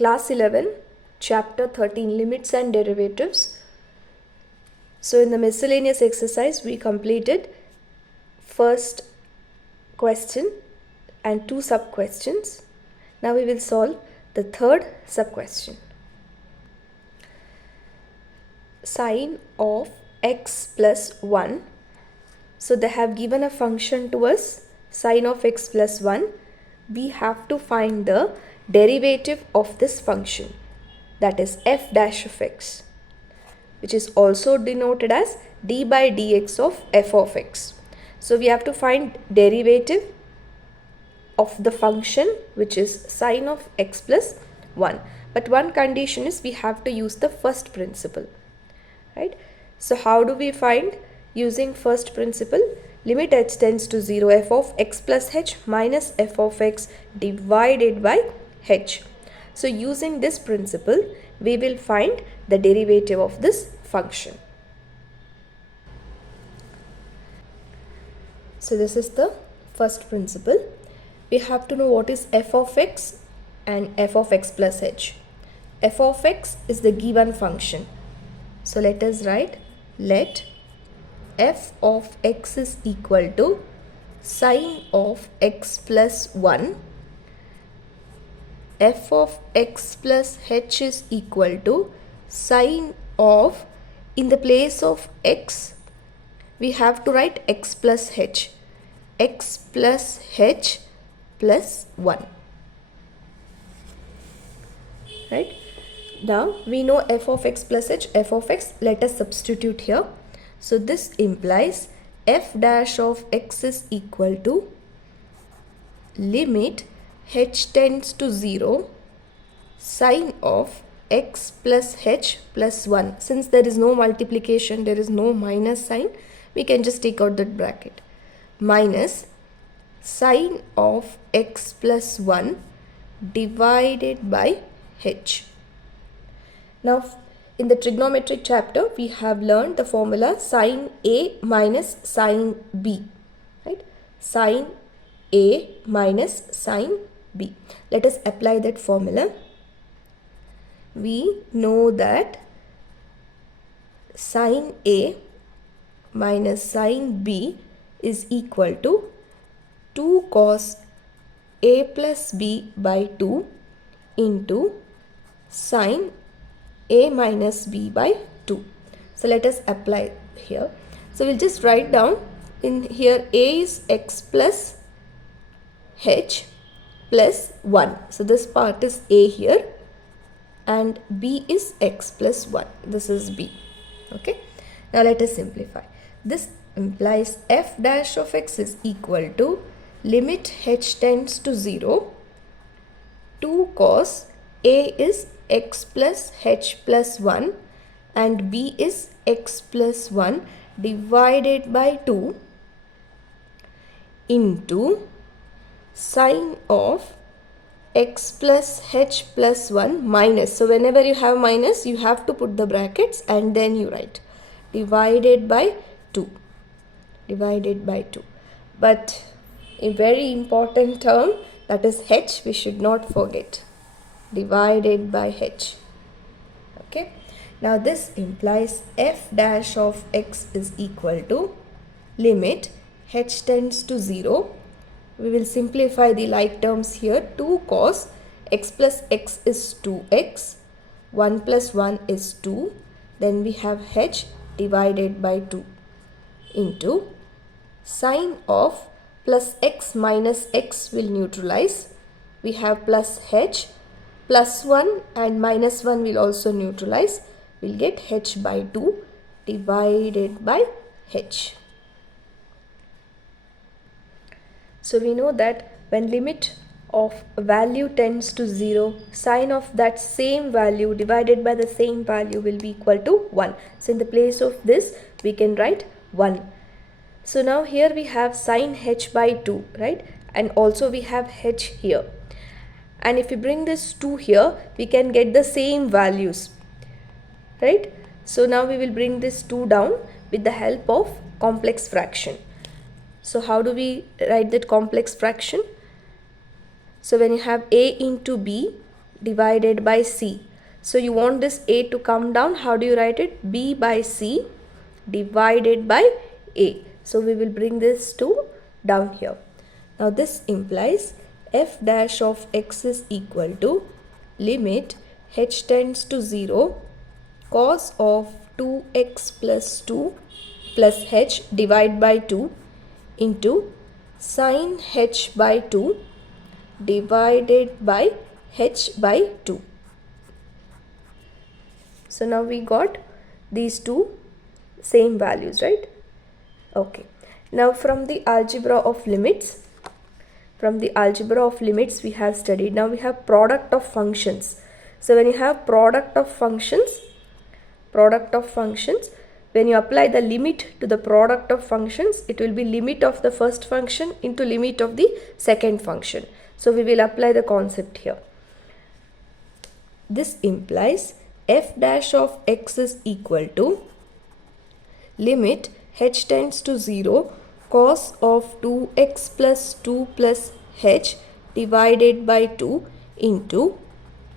Class 11, Chapter 13, Limits and Derivatives. So in the miscellaneous exercise, we completed first question and two sub-questions. Now we will solve the third sub-question. Sine of x plus 1. So they have given a function to us, sine of x plus 1. We have to find the derivative of this function, that is f dash of x, which is also denoted as d by dx of f of x. So we have to find derivative of the function which is sine of x plus 1. But one condition is we have to use the first principle, right? So how do we find? Using first principle, limit h tends to 0, f of x plus h minus f of x divided by h. So using this principle, we will find the derivative of this function. So this is the first principle. We have to know what is f of x and f of x plus h. F of x is the given function. So let us write, let f of x is equal to sine of x plus 1. F of x plus h is equal to sine of, in the place of x, we have to write x plus h. X plus h plus 1. Right? Now we know f of x plus h, f of x. Let us substitute here. So this implies f dash of x is equal to limit h tends to 0 sine of x plus h plus 1. Since there is no multiplication, there is no minus sign, we can just take out that bracket. Minus sine of x plus 1 divided by h. Now in the trigonometric chapter, we have learned the formula sine A minus sine B, right? Sine A minus sine B. Let us apply that formula. We know that sine A minus sine B is equal to 2 cos A plus B by 2 into sine A minus B by 2. So let us apply here. So we'll just write down in here, A is x plus h plus 1. So this part is A here and B is x plus 1. This is B. Okay. Now let us simplify. This implies f dash of x is equal to limit h tends to 0, 2 cos A is x plus h plus 1 and B is x plus 1 divided by 2 into sine of x plus h plus 1 minus. So whenever you have minus, you have to put the brackets and then you write divided by 2. Divided by 2. But a very important term, that is h, we should not forget. Divided by h. Okay. Now this implies f dash of x is equal to limit h tends to 0. We will simplify the like terms here. 2 cos x plus x is 2x. 1 plus 1 is 2. Then we have h divided by 2 into sine of plus x minus x will neutralize. We have plus h. Plus 1 and minus 1 will also neutralize. We'll get h by 2 divided by h. So we know that when limit of value tends to 0, sine of that same value divided by the same value will be equal to 1. So in the place of this, we can write 1. So now here we have sine h by 2, right? And also we have h here. And if we bring this 2 here, we can get the same values, right? So now we will bring this 2 down with the help of complex fraction. So how do we write that complex fraction? So when you have a into b, divided by C. So you want this A to come down. How do you write it? B by C divided by A. So we will bring this to down here. Now this implies f dash of x is equal to limit h tends to 0 cos of 2x plus 2 plus h divided by 2 into sin h by 2 divided by h by 2. So now we got these two same values, right? Okay. Now from the algebra of limits, we have studied. Now we have product of functions. So when you have product of functions, when you apply the limit to the product of functions, it will be limit of the first function into limit of the second function. So we will apply the concept here. This implies f dash of x is equal to limit h tends to 0 cos of 2x plus 2 plus h divided by 2 into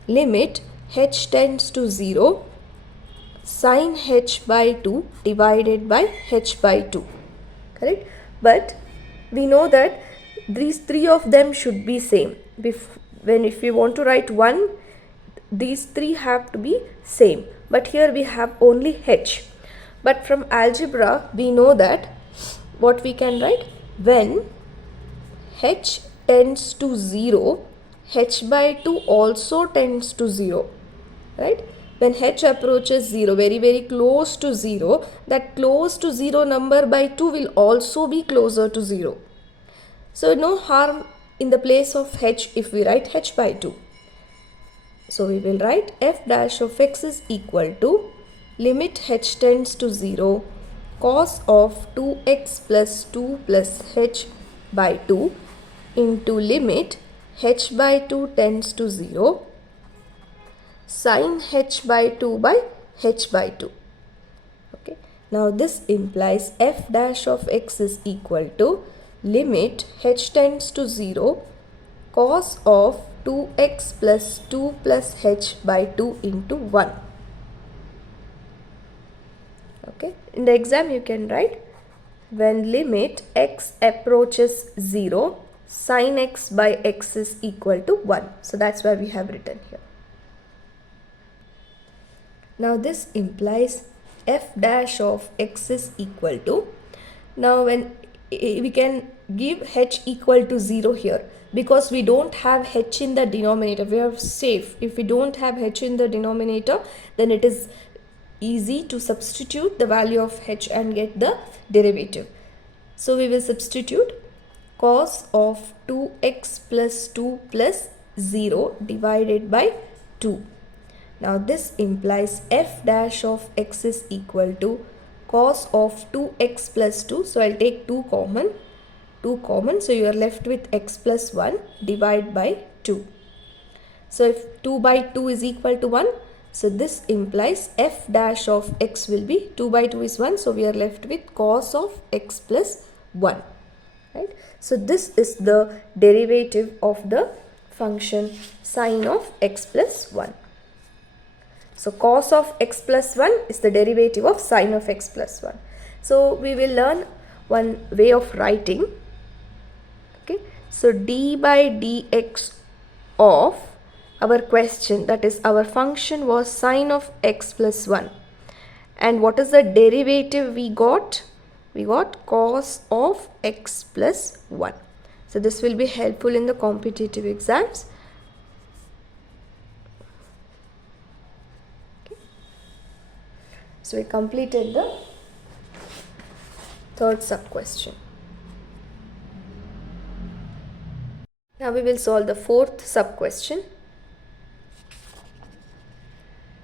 limit h tends to 0 sin h by 2 divided by h by 2. Correct? But we know that these three of them should be same. If we want to write one, these three have to be same. But here we have only h. But from algebra, we know that what we can write, when h tends to 0, h by 2 also tends to 0, right? When h approaches 0, very very close to 0, that close to 0 number by 2 will also be closer to 0. So no harm in the place of h if we write h by 2. So we will write f dash of x is equal to limit h tends to 0 cos of 2x plus 2 plus h by 2 into limit h by 2 tends to 0 sin h by 2 by h by 2. Okay. Now this implies f dash of x is equal to limit h tends to 0 cos of 2x plus 2 plus h by 2 into 1. Okay. In the exam you can write, when limit x approaches 0, sin x by x is equal to 1. So that's why we have written here. Now this implies f dash of x is equal to, now when we can give h equal to 0 here, because we don't have h in the denominator. We are safe. If we don't have h in the denominator, then it is easy to substitute the value of h and get the derivative. So we will substitute cos of 2x plus 2 plus 0 divided by 2. Now this implies f dash of x is equal to cos of 2x plus 2. So I'll take 2 common. So you are left with x plus 1 divided by 2. So if 2 by 2 is equal to 1, so this implies f dash of x will be 2 by 2 is 1. So we are left with cos of x plus 1. Right? So this is the derivative of the function sin of x plus 1. So cos of x plus 1 is the derivative of sin of x plus 1. So we will learn one way of writing. Okay. So d by dx of our question, that is our function was sin of x plus 1. And what is the derivative we got? We got cos of x plus 1. So this will be helpful in the competitive exams. So we completed the third sub question. Now we will solve the fourth sub question,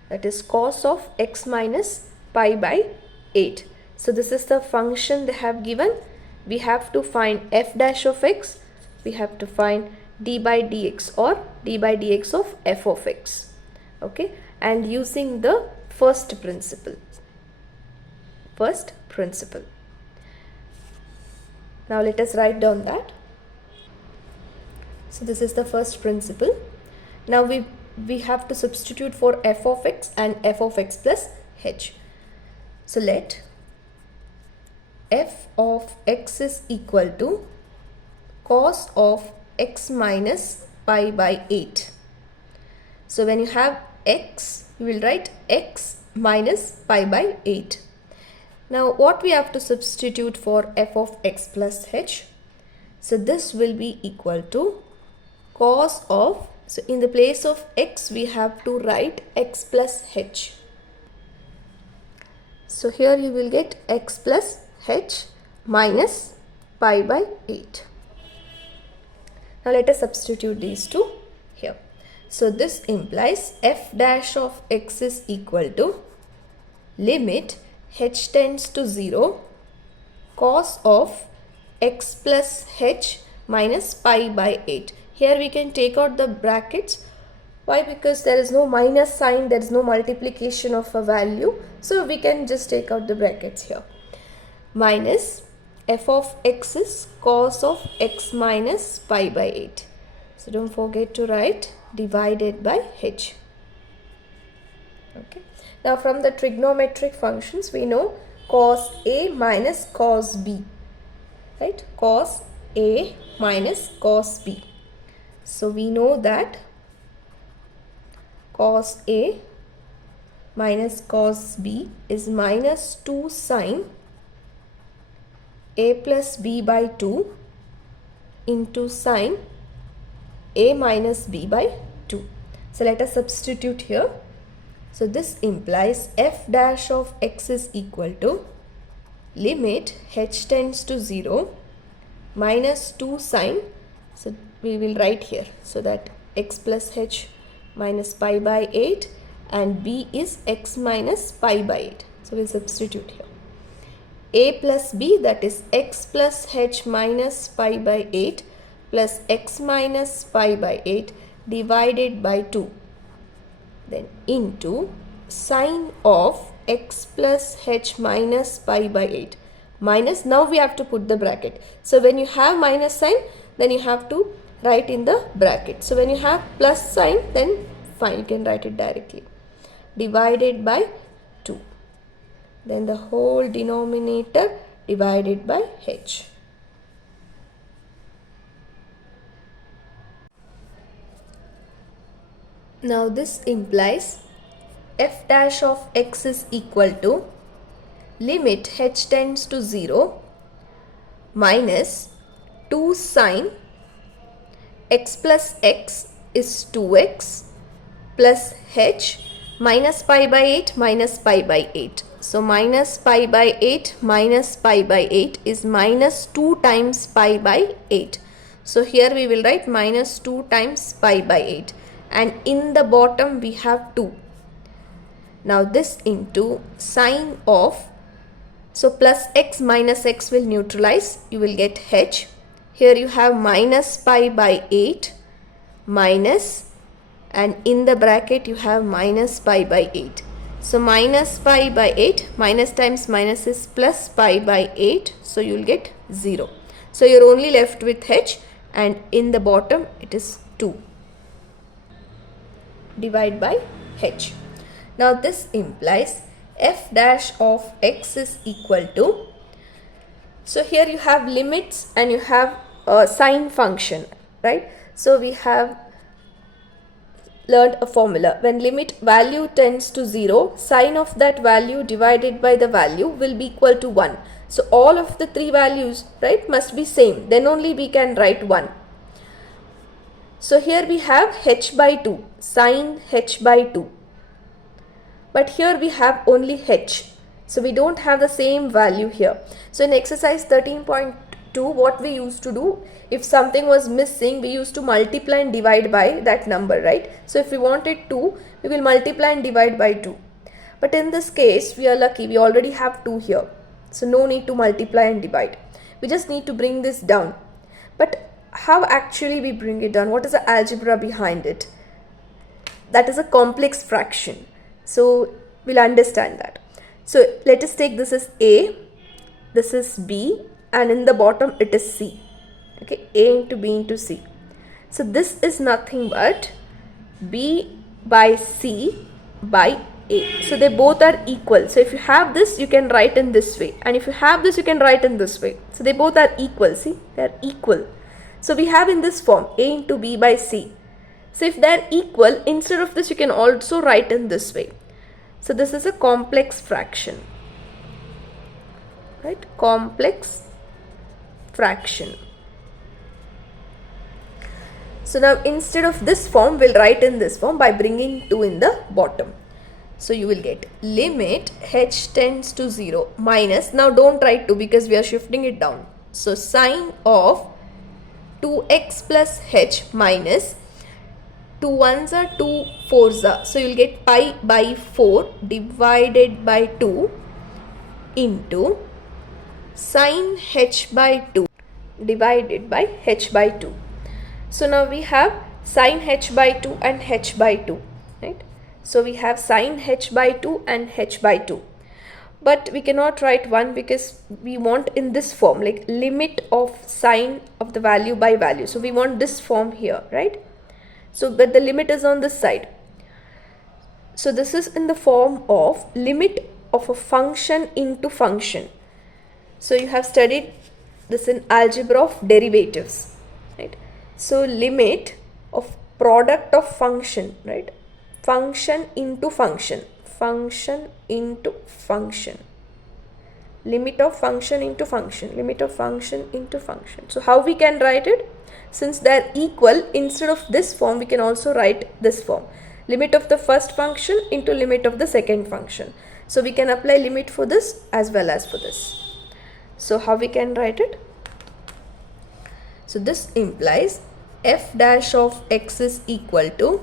that is cos of x minus pi by 8. So this is the function they have given. We have to find f dash of x, we have to find d by dx or d by dx of f of x. Okay, and using the first principle. Now let us write down that. So this is the first principle. Now we we have to substitute for f of x and f of x plus h. So let f of x is equal to cos of x minus pi by 8. So when you have x, you will write x minus pi by 8. Now what we have to substitute for f of x plus h? So this will be equal to cos of, so in the place of x we have to write x plus h. So here you will get x plus h minus pi by 8. Now let us substitute these two here. So this implies f dash of x is equal to limit h tends to 0 cos of x plus h minus pi by 8. Here we can take out the brackets. Why? Because there is no minus sign, there is no multiplication of a value. So we can just take out the brackets here. Minus f of x is cos of x minus pi by 8. So don't forget to write divided by h. Okay. Now from the trigonometric functions we know cos a minus cos b. Right? Cos a minus cos b. So we know that cos a minus cos b is minus 2 sine a plus b by 2 into sine a minus b by 2. So let us substitute here. So this implies f dash of x is equal to limit h tends to 0 minus 2 sine. So we will write here so that x plus h minus pi by 8 and b is x minus pi by 8. So we will substitute here. A plus b, that is x plus h minus pi by 8 plus x minus pi by 8 divided by 2. Then into sine of x plus h minus pi by 8 minus, now we have to put the bracket. So when you have minus sign, then you have to write in the bracket. So when you have plus sign, then fine, you can write it directly. Divided by 2. Then the whole denominator divided by h. Now this implies f dash of x is equal to limit h tends to 0 minus 2 sine x plus x is 2x plus h minus pi by 8 minus pi by 8. So minus pi by 8 minus pi by 8 is minus 2 times pi by 8. So here we will write minus 2 times pi by 8 and in the bottom we have 2. Now this into sine of, so plus x minus x will neutralize, you will get h. Here you have minus pi by 8 minus, and in the bracket you have minus pi by 8. So minus pi by 8 minus times minus is plus pi by 8. So you will get 0. So you are only left with h and in the bottom it is 2. Divide by h. Now this implies f dash of x is equal to, so here you have limits and you have a sine function, right? So we have learned a formula. When limit value tends to 0, sine of that value divided by the value will be equal to 1. So all of the three values, right, must be same. Then only we can write 1. So here we have h by 2, sine h by 2. But here we have only h. So we don't have the same value here. So in exercise 13.2, what we used to do, if something was missing, we used to multiply and divide by that number, right? So if we wanted 2, we will multiply and divide by 2. But in this case, we are lucky, we already have 2 here. So no need to multiply and divide. We just need to bring this down. But how actually we bring it down? What is the algebra behind it? That is a complex fraction. So we'll understand that. So let us take this is a, this is b, and in the bottom it is c. Okay, a into b into c. So this is nothing but b by C by A. So they both are equal. So if you have this, you can write in this way, and if you have this, you can write in this way. So they both are equal. See, they are equal. So we have in this form A into B by C. So if they are equal, instead of this, you can also write in this way. So this is a complex fraction, right? Complex fraction. So now instead of this form, we'll write in this form by bringing 2 in the bottom. So you will get limit h tends to 0 minus, now don't write 2 because we are shifting it down. So sine of 2x plus h minus 2 1s are 2 4s are. So you will get pi by 4 divided by 2 into sine h by 2 divided by h by 2. So now we have sine h by 2 and h by 2, right? So we have sine h by 2 and h by 2. But we cannot write 1 because we want in this form, like limit of sine of the value by value. So we want this form here, right? So but the limit is on this side. So this is in the form of limit of a function into function. So you have studied this in algebra of derivatives, right? So limit of product of function, right? Function into function, function into function, limit of function into function, limit of function into function. So how we can write it? Since they are equal, instead of this form, we can also write this form. Limit of the first function into limit of the second function. So we can apply limit for this as well as for this. So how we can write it? So this implies f dash of x is equal to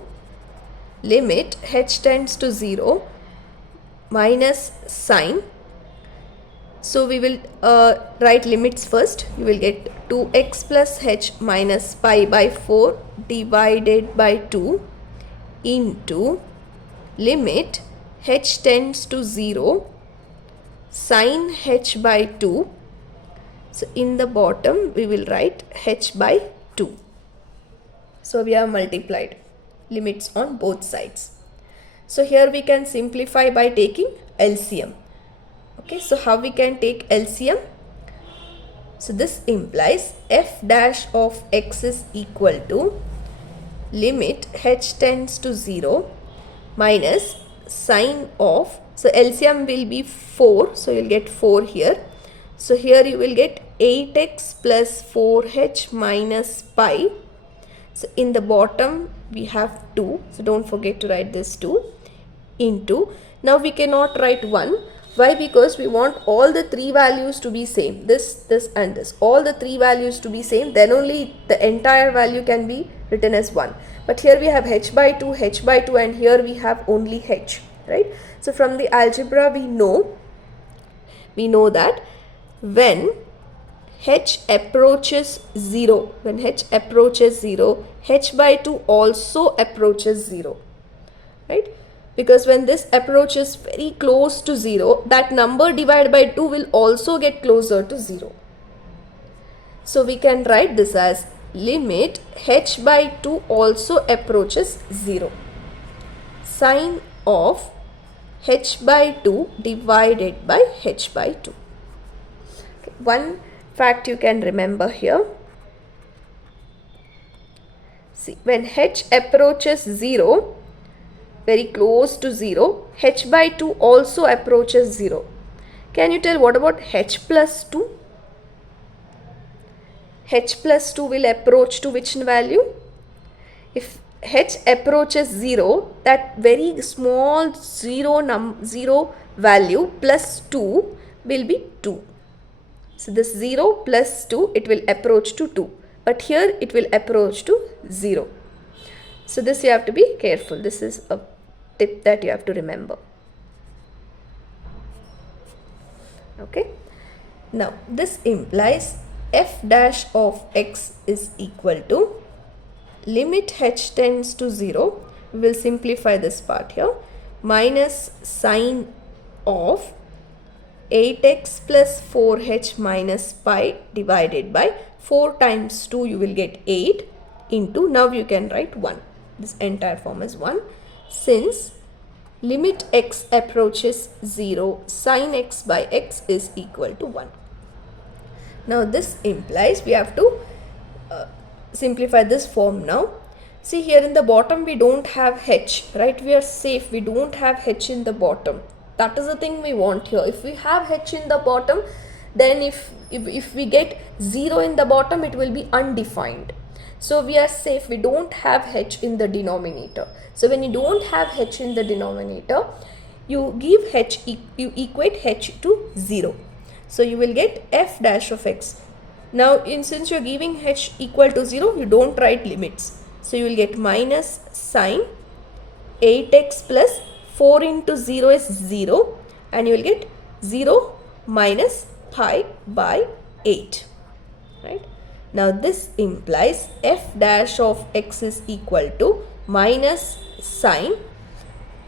limit h tends to 0 minus sine. So we will write limits first. You will get 2x plus h minus pi by 4 divided by 2 into limit h tends to 0 sine h by 2. So in the bottom we will write h by 2. So we have multiplied limits on both sides. So here we can simplify by taking LCM. Okay, so how we can take LCM? So this implies f dash of x is equal to limit h tends to 0 minus sine of, so LCM will be 4, so you'll get 4 here. So here you will get 8x plus 4h minus pi. So in the bottom we have 2, so don't forget to write this 2 into, now we cannot write 1. Why? Because we want all the 3 values to be same, this and this, all the 3 values to be same, then only the entire value can be written as 1. But here we have h by 2 and here we have only h, right? So from the algebra we know that when h approaches 0, h by 2 also approaches 0, right? Because when this approaches very close to 0, that number divided by 2 will also get closer to 0. So we can write this as limit h by 2 also approaches 0. Sine of h by 2 divided by h by 2. Okay. One fact you can remember here. See, when h approaches 0, very close to 0, h by 2 also approaches 0. Can you tell what about h plus 2? H plus 2 will approach to which value? If h approaches 0, that very small 0 value plus 2 will be 2. So this 0 plus 2, it will approach to 2. But here it will approach to 0. So this you have to be careful. This is a tip that you have to remember. Okay. Now this implies f dash of x is equal to limit h tends to 0. We will simplify this part here. Minus sine of 8x plus 4h minus pi divided by 4 times 2, you will get 8 into, now you can write 1. This entire form is 1. since limit x approaches 0, sin x by x is equal to 1. Now this implies we have to simplify this form now. See, here in the bottom we don't have h, right? We are safe, we don't have h in the bottom. That is the thing we want here. If we have h in the bottom, then if we get 0 in the bottom, it will be undefined. So we are safe, we don't have h in the denominator. So when you don't have h in the denominator, you give h, you equate h to 0. So you will get f dash of x. Now since you are giving h equal to 0, you don't write limits. So you will get minus sine 8x plus 4 into 0 is 0, and you will get 0 minus pi by 8. Right? Now this implies f dash of x is equal to minus sine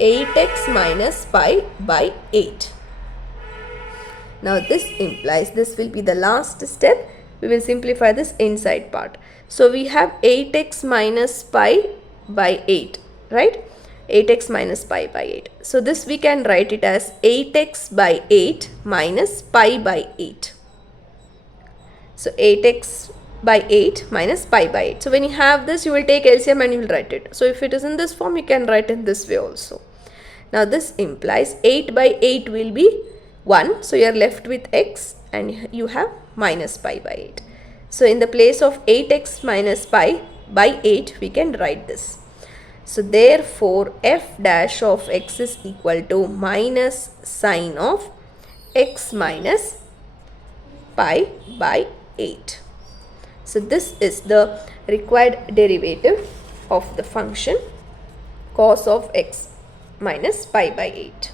8x minus pi by 8. Now this implies, this will be the last step. We will simplify this inside part. So we have 8x minus pi by 8, right? 8x minus pi by 8. So this we can write it as 8x by 8 minus pi by 8. So 8x by 8 minus pi by 8. So when you have this, you will take LCM and you will write it. So if it is in this form, you can write in this way also. Now this implies 8 by 8 will be 1. So you are left with x and you have minus pi by 8. So in the place of 8x minus pi by 8, we can write this. So therefore f dash of x is equal to minus sine of x minus pi by 8. So this is the required derivative of the function cos of x minus pi by 8.